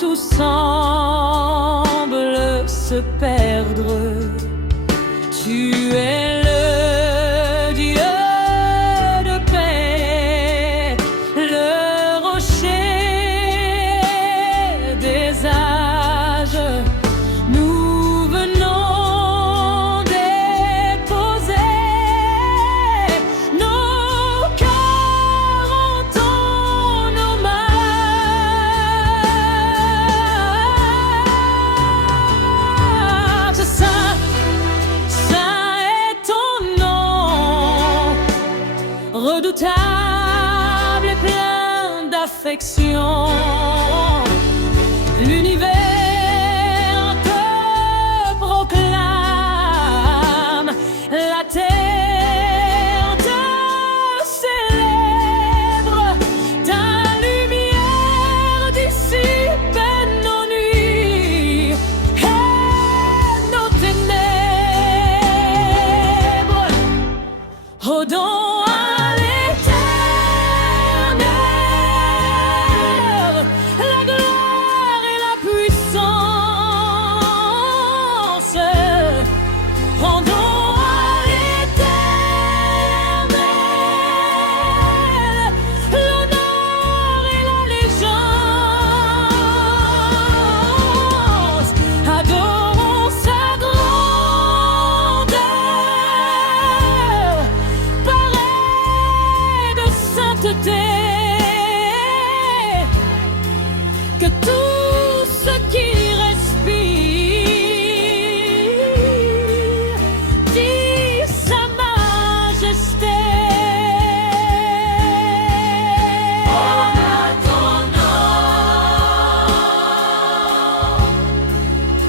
tout semble se perdre. Tu es le Dieu de paix, le rocher des âges. Nous venons déposer nos cœurs en ton hommage. Saint, saint est ton nom, redoutable et plein d'affection. L'univers te proclame, la terre te célèbre, ta lumière dissipe nos nuits et nos ténèbres. Oh, don à l'éternel la gloire et la puissance. Rendons à l'éternel l'honneur et l'allégeance. Adorons sa grandeur, pareille de sainteté, que tout ce qui respire dit sa majesté. Honneur à ton nom,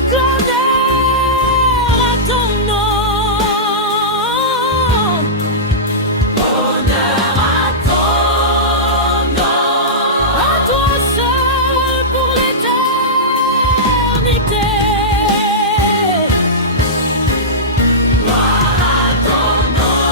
grandeur à ton nom, honneur à ton nom, à toi seul pour l'éternité. Gloire à ton nom.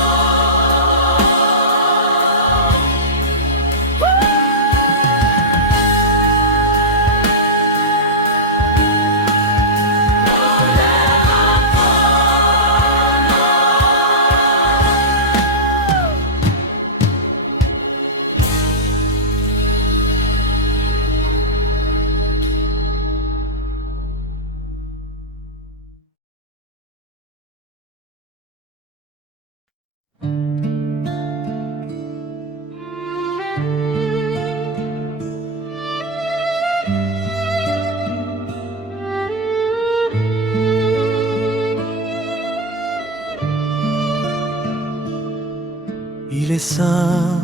Il est saint,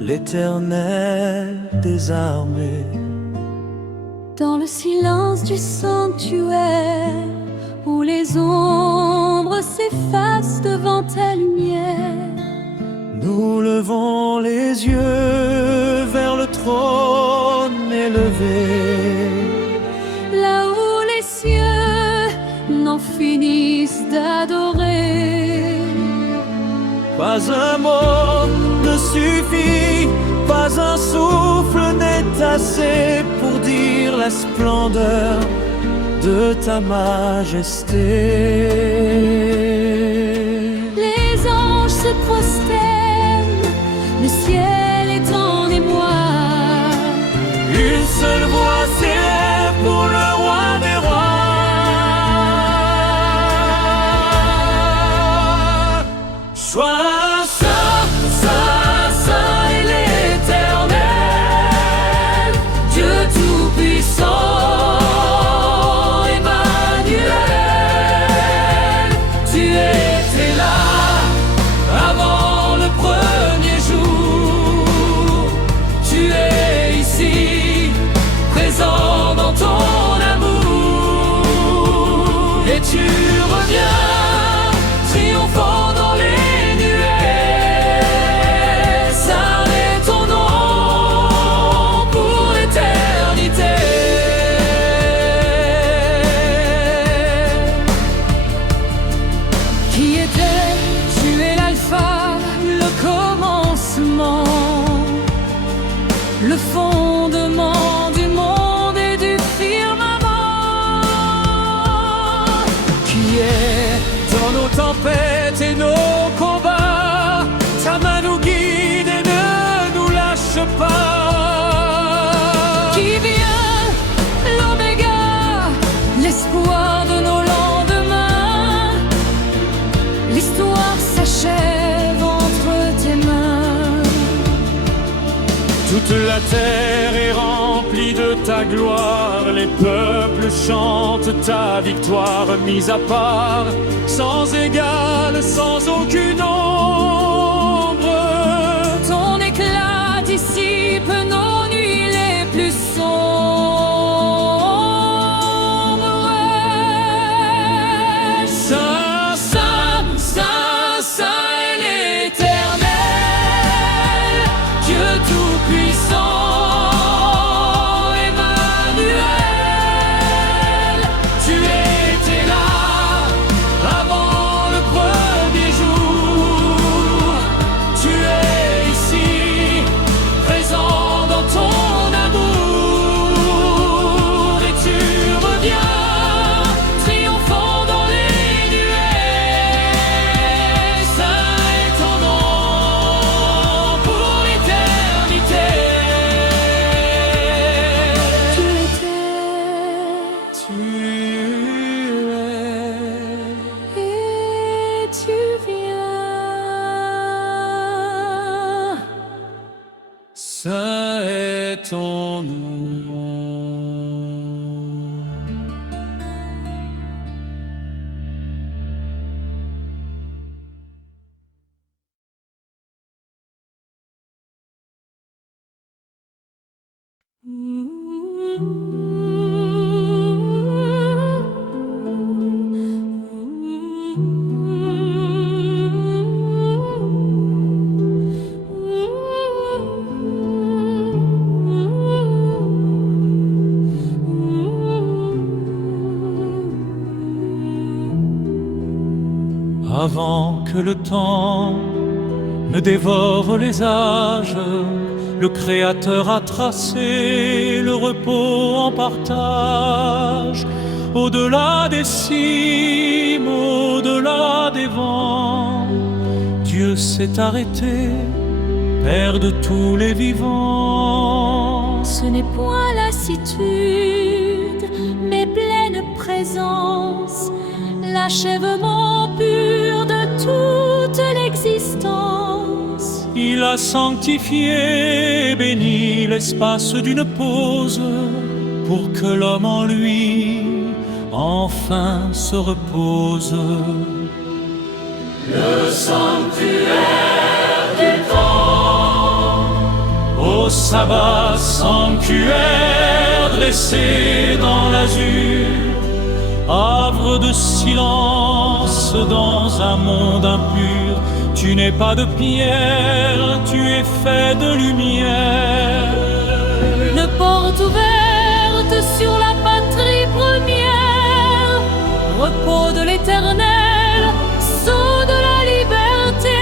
l'Éternel des armées. Dans le silence du sanctuaire, où les ombres s'effacent devant ta lumière, Nous levons les yeux vers le trône élevé. là où les cieux n'en finissent d'adorer. Pas un mot ne suffit, pas un souffle n'est assez pour dire la splendeur de ta majesté. Les anges se prosternent, le ciel est en émoi. Une seule voix s'élève pour le roi des rois. Sois saint, saint, saint est l'Éternel, Dieu tout-puissant, Emmanuel. Tu étais là avant le premier jour. Tu es ici, présent dans ton amour. Et tu reviens, triomphant dans les nuées. Saint est ton nom pour l'éternité. Qui était, tu es l'alpha, le commencement, le fondement du monde et du tempêtes et nos combats, ta main nous guide et ne nous lâche pas. Qui vient, l'oméga, l'espoir de nos lendemains. L'histoire s'achève entre tes mains. Toute la terre est remplie de ta gloire, les peuples chantent ta victoire, mise à part, sans égal, sans aucune ombre. Ton éclat dissipe nos nuits les plus sombres. Saint, Saint, Saint, Saint est l'Éternel, Dieu tout-puissant. Saint est ton nom. Avant que le temps ne dévore les âges, le Créateur a tracé le repos en partage. Au-delà des cimes, au-delà des vents, Dieu s'est arrêté, Père de tous les vivants. Ce n'est point lassitude, mais pleine présence, l'achèvement pur de toute l'existence. Il a sanctifié et béni l'espace d'une pause pour que l'homme en lui enfin se repose. Le sanctuaire du temps, Au sabbat sanctuaire dressé dans l'azur, havre de silence dans un monde impur, tu n'es pas de pierre, tu es fait de lumière. Une porte ouverte sur la patrie première, repos de l'éternel, sceau de la liberté.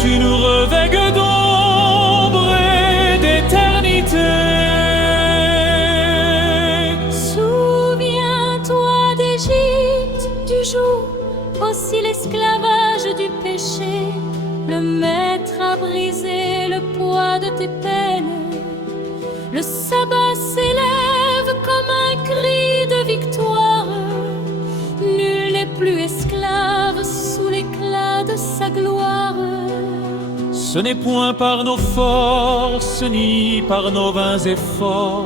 Tu nous revêgues d'ombre et d'éternité. Souviens-toi d'Égypte, du jour aussi l'esclavage du péché. Le maître a brisé le poids de tes peines. Le sabbat s'élève comme un cri de victoire. Nul n'est plus esclave sous l'éclat de sa gloire. Ce n'est point par nos forces ni par nos vains efforts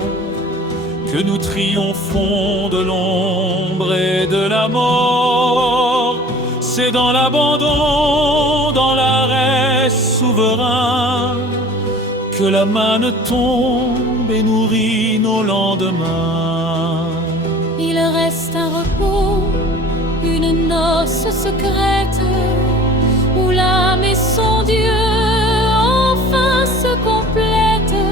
que nous triomphons de l'ombre et de la mort. C'est dans l'abandon, dans l'arrêt souverain, que la manne tombe et nourrit nos lendemains. Il reste un repos, une noce secrète, où l'âme et son Dieu enfin se complètent.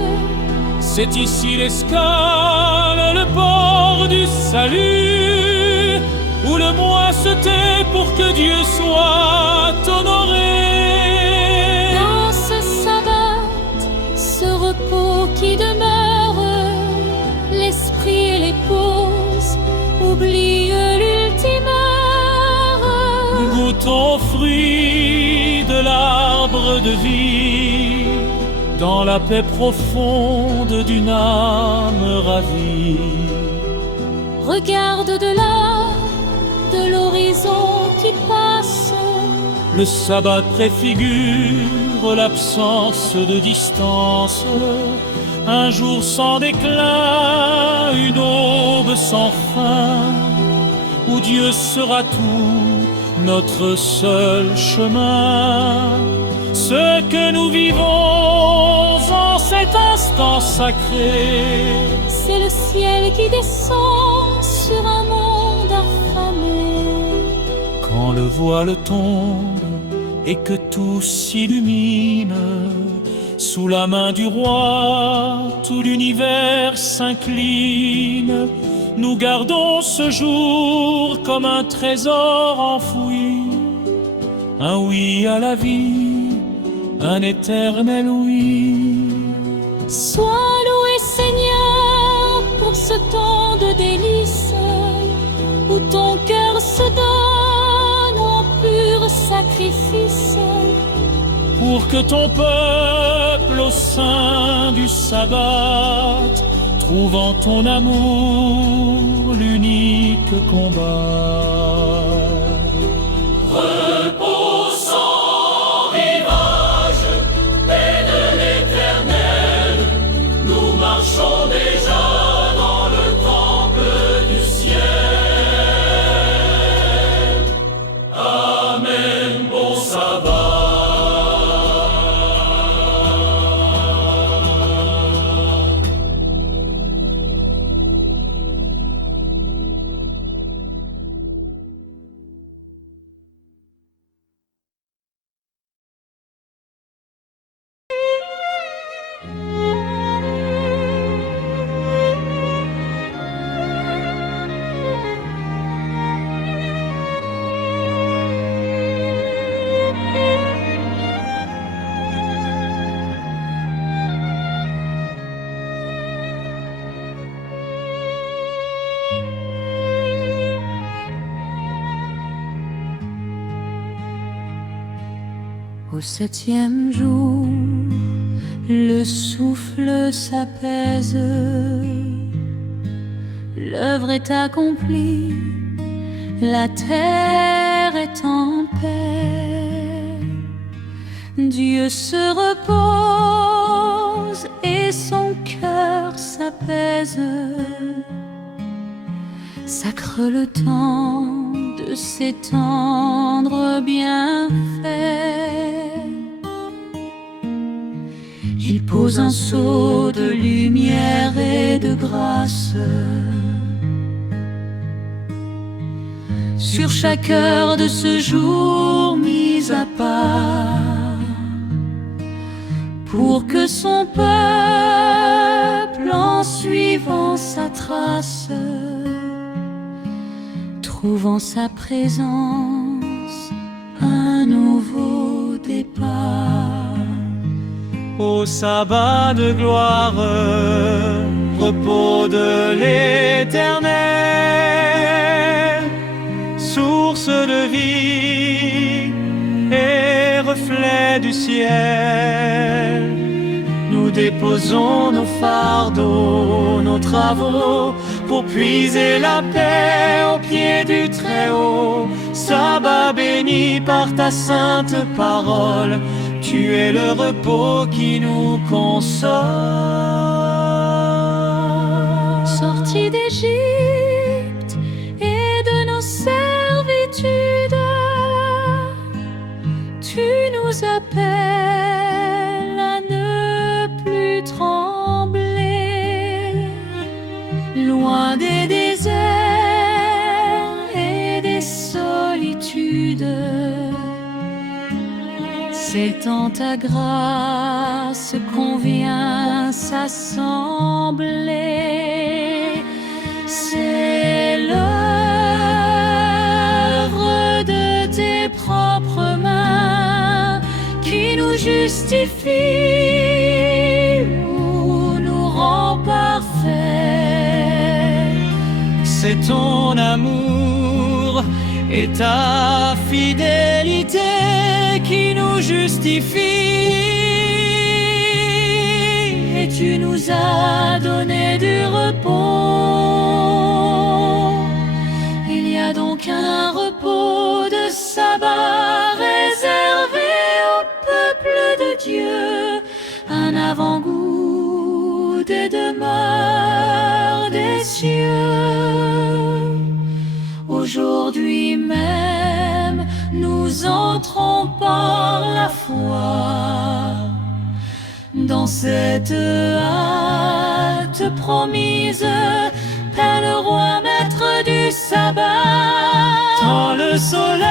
C'est ici l'escale, le port du salut, où le moi se tait pour que Dieu soit honoré. Dans ce sabbat, ce repos qui demeure, l'esprit et les pauses oublient l'ultime heure. goûte aux fruits de l'arbre de vie, dans la paix profonde d'une âme ravie. Regarde de là, de l'horizon qui passe. Le sabbat préfigure l'absence de distance, un jour sans déclin, une aube sans fin, où Dieu sera tout, notre seul chemin. Ce que nous vivons en cet instant sacré, c'est le ciel qui descend sur un monde affamé. Quand le voile tombe et que tout s'illumine, sous la main du roi, tout l'univers s'incline. Nous gardons ce jour comme un trésor enfoui, un oui à la vie, un éternel oui. Sois loué Seigneur pour ce temps de délices, où ton cœur se donne en pur sacrifice, pour que ton peuple au sein du sabbat trouve en ton amour l'unique combat. Repos sans rivage, paix de l'Éternel, nous marchons déjà dans le temple du ciel. Amen, bon sabbat. Au septième jour, le souffle s'apaise, l'œuvre est accomplie, la terre est en paix. Dieu se repose et son cœur s'apaise. Sacre le temps de ses tendres bienfaits. Il pose un sceau de lumière et de grâce sur chaque heure de ce jour mis à part, pour que son peuple, en suivant sa trace, trouve en sa présence un nouveau départ. Au sabbat de gloire, repos de l'Éternel, source de vie et reflet du ciel. Nous déposons nos fardeaux, nos travaux, pour puiser la paix au pied du Très-Haut. Sabbat béni par ta sainte parole, tu es le repos qui nous console. Sortis d'Égypte et de nos servitudes, tu nous appelles à ne plus trembler, loin des déserts et des solitudes. C'est en ta grâce qu'on vient s'assembler. C'est l'œuvre de tes propres mains qui nous justifie ou nous rend parfaits. C'est ton amour et ta fidélité qui nous justifie. Et tu nous as donné du repos. Il y a donc un repos de sabbat réservé au peuple de Dieu, un avant-goût des demeures des cieux. Aujourd'hui même, nous entrons par la foi dans cette hâte promise, Père le roi, maître du sabbat. Quand le soleil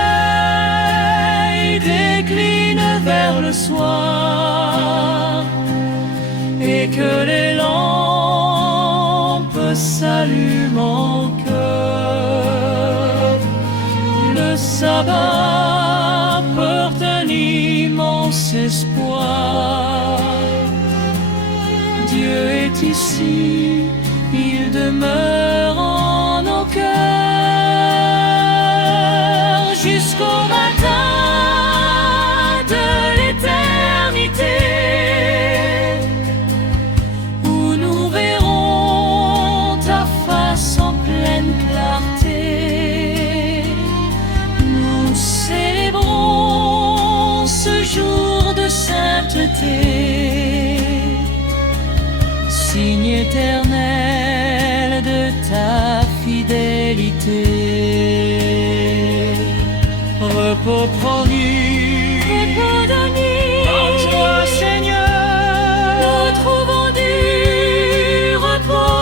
décline vers le soir et que les lampes s'allument en cœur, le sabbat porte un immense espoir. Dieu est ici, il demeure en nos cœurs jusqu'au matin de l'éternité, où nous verrons ta face en pleine clarté. Nous célébrons ce jour de sainteté, signe éternel de ta fidélité. Repos promis, Repos de nuit, en toi, Seigneur, nous trouvons du repos.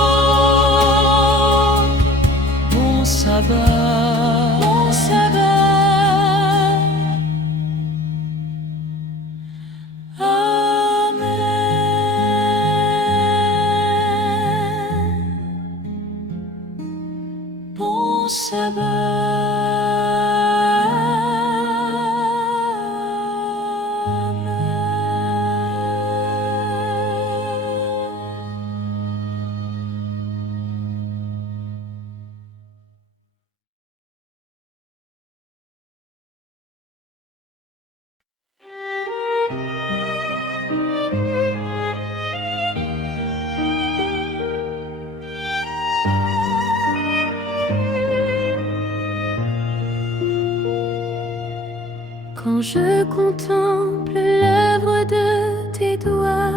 bon sabbat, Bon sabbat. Bon Quand je contemple l'œuvre de tes doigts,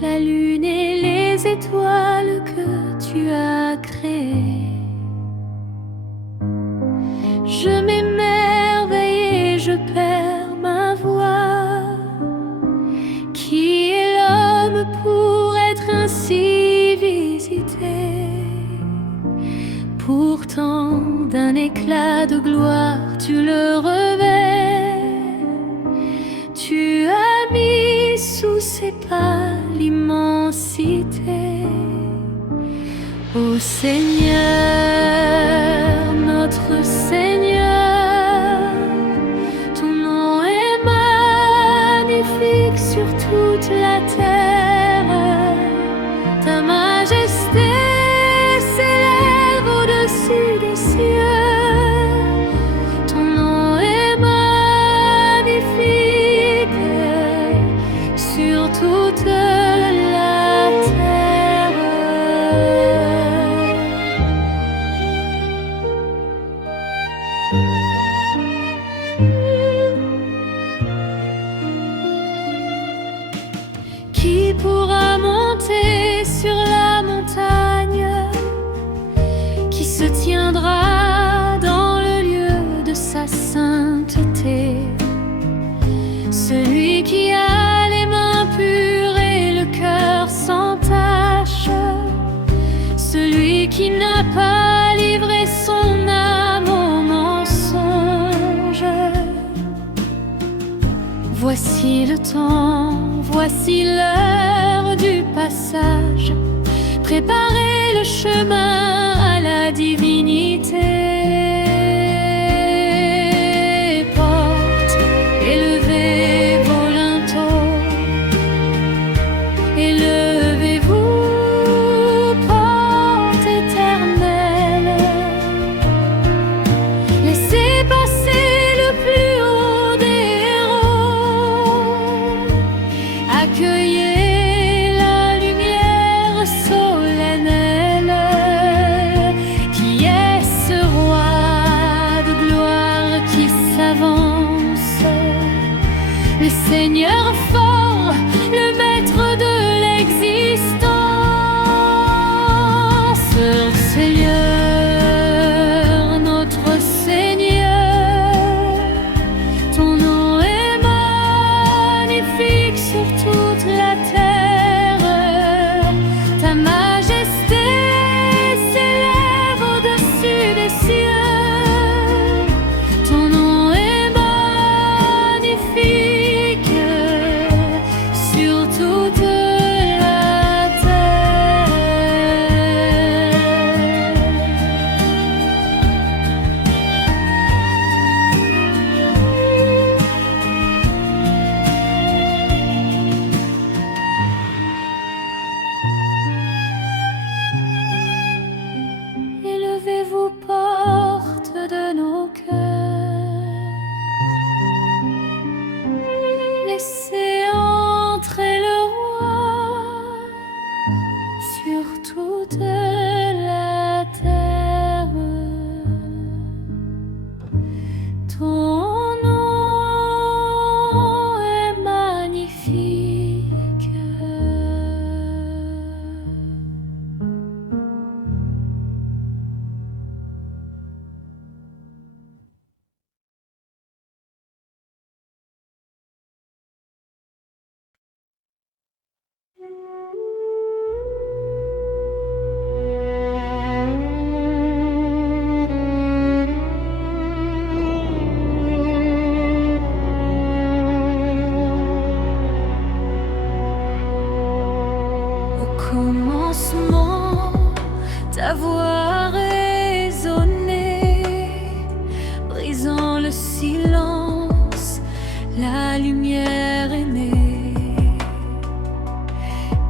la lune et les étoiles que tu as créées, je m'émerveille et je perds ma voix. Qui est l'homme pour être ainsi visité? Pourtant, d'un éclat de gloire, tu le revêts. Tu as mis sous ses pas l'immensité. Ô Seigneur, notre Seigneur, ton nom est magnifique sur toute la terre. Ta majesté s'élève au-dessus des cieux. Ton nom est magnifique sur toute la terre. Qui pourra monter sur la montagne qui se tiendra dans le lieu de sa sainteté? Celui qui a les mains pures et le cœur sans tache, celui qui n'a pas livré son âme au mensonge. Voici le temps, voici l'heure du passage. Préparez le chemin à la divinité. Portes, élevez vos linteaux. Élevez-vous, portes éternelles. ta voix résonnait, brisant le silence, la lumière est née.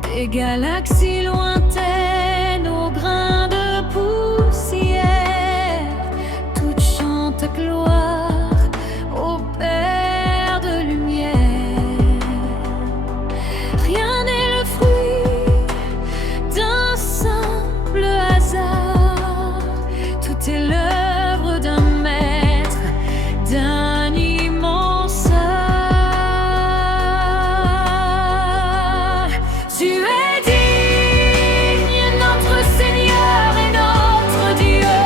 Des galaxies lointaines aux grains de poussière, toutes chantent ta gloire au Père de lumière. Rien n'est le fruit d'un simple hasard, tout est l'œuvre d'un maître, d'un immense art. Tu es digne, notre Seigneur et notre Dieu,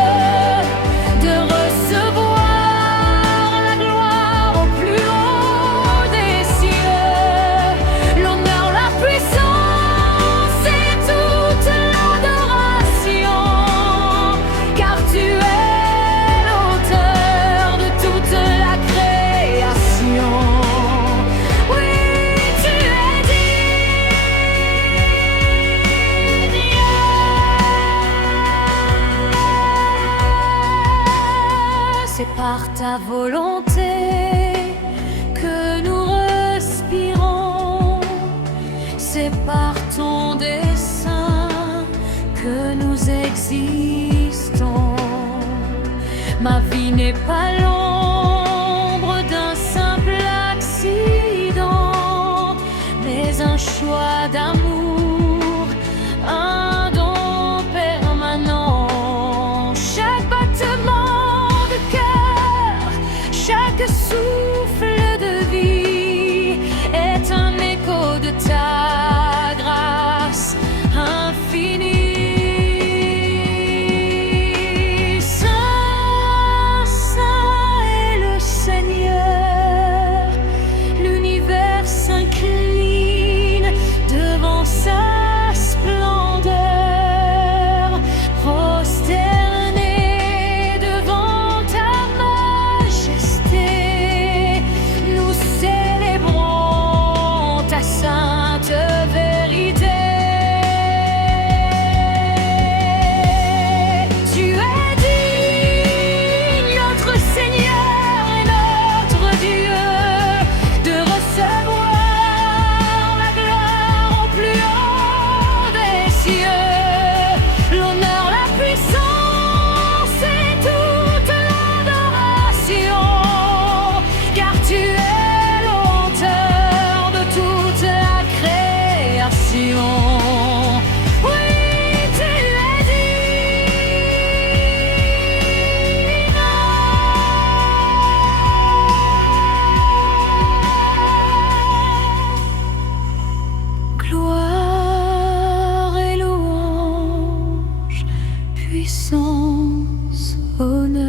de recevoir la gloire au plus haut des cieux, l'honneur, la puissance et toute l'adoration, car tu es l'auteur de toute la création. Oui, tu es digne. C'est par ta volonté que nous respirons, c'est par ton dessein que nous existons. Ma vie n'est pas l'ombre d'un simple accident, mais un choix d'amour, un don permanent. Chaque battement de cœur, chaque souffle de vie est un écho de ta grâce infinie. Saint, saint est le Seigneur, l'univers s'incline devant sa splendeur, prosterné devant ta majesté, nous célébrons ta sainte vérité. Tu es digne, notre Seigneur et notre Dieu, de recevoir la gloire au plus haut des cieux, l'honneur, la puissance et toute l'adoration, car tu es l'auteur de toute la création. Oui, tu es digne. Gloire et louange, puissance, honneur.